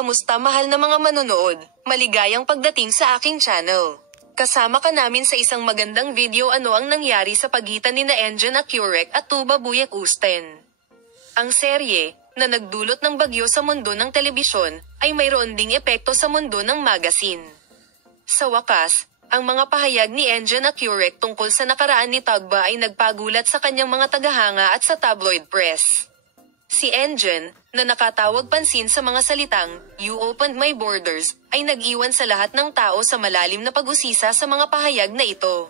Kamusta mahal na mga manonood? Maligayang pagdating sa aking channel. Kasama ka namin sa isang magandang video. Ano ang nangyari sa pagitan ni Engin Akurek at Tuba Buyak-Usten? Ang serye, na nagdulot ng bagyo sa mundo ng telebisyon, ay mayroon ding epekto sa mundo ng magazine. Sa wakas, ang mga pahayag ni Engin Akurek tungkol sa nakaraan ni Tugba ay nagpagulat sa kanyang mga tagahanga at sa tabloid press. Si Engin, na nakatawag pansin sa mga salitang, "You opened my borders," ay nag-iwan sa lahat ng tao sa malalim na pag-usisa sa mga pahayag na ito.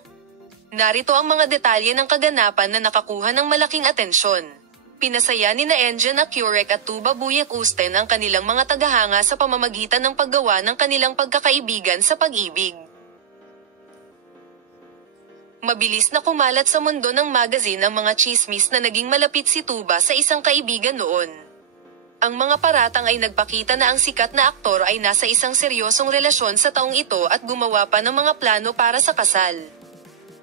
Narito ang mga detalye ng kaganapan na nakakuha ng malaking atensyon. Pinasaya ni Engin Akurek at Tuba Buyak-Usten ang kanilang mga tagahanga sa pamamagitan ng paggawa ng kanilang pagkakaibigan sa pag-ibig. Mabilis na kumalat sa mundo ng magazine ang mga chismis na naging malapit si Tuba sa isang kaibigan noon. Ang mga paratang ay nagpakita na ang sikat na aktor ay nasa isang seryosong relasyon sa taong ito at gumawa pa ng mga plano para sa kasal.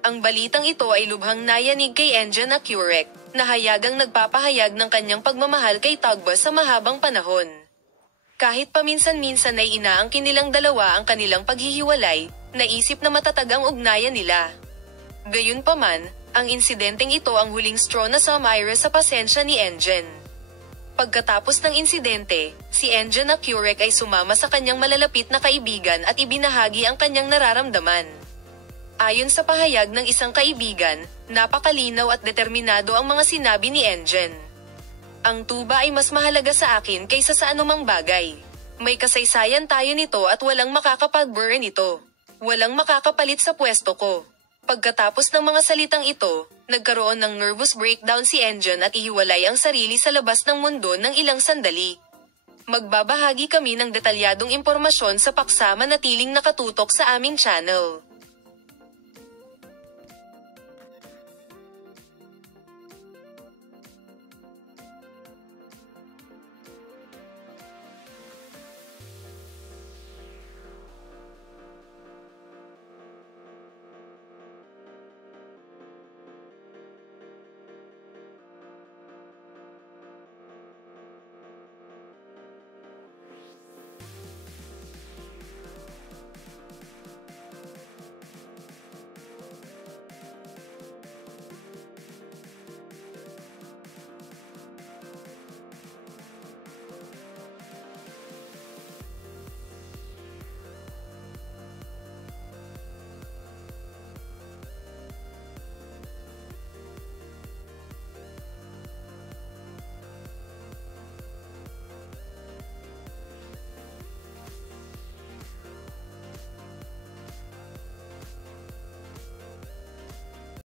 Ang balitang ito ay lubhang nayanig kay Engin Akurek, na hayagang nagpapahayag ng kanyang pagmamahal kay Tugba sa mahabang panahon. Kahit paminsan-minsan ay inaangkin nilang dalawa ang kanilang paghihiwalay, naisip na matatag ang ugnayan nila. Gayunpaman, ang insidenteng ito ang huling straw na sumire sa pasensya ni Engin. Pagkatapos ng insidente, si Engin Akurek ay sumama sa kanyang malalapit na kaibigan at ibinahagi ang kanyang nararamdaman. Ayon sa pahayag ng isang kaibigan, napakalinaw at determinado ang mga sinabi ni Engin. "Ang Tuba ay mas mahalaga sa akin kaysa sa anumang bagay. May kasaysayan tayo nito at walang makakapag-burn nito. Walang makakapalit sa pwesto ko." Pagkatapos ng mga salitang ito, nagkaroon ng nervous breakdown si Engin at ihiwalay ang sarili sa labas ng mundo ng ilang sandali. Magbabahagi kami ng detalyadong impormasyon sa paksa. Manatiling nakatutok sa aming channel.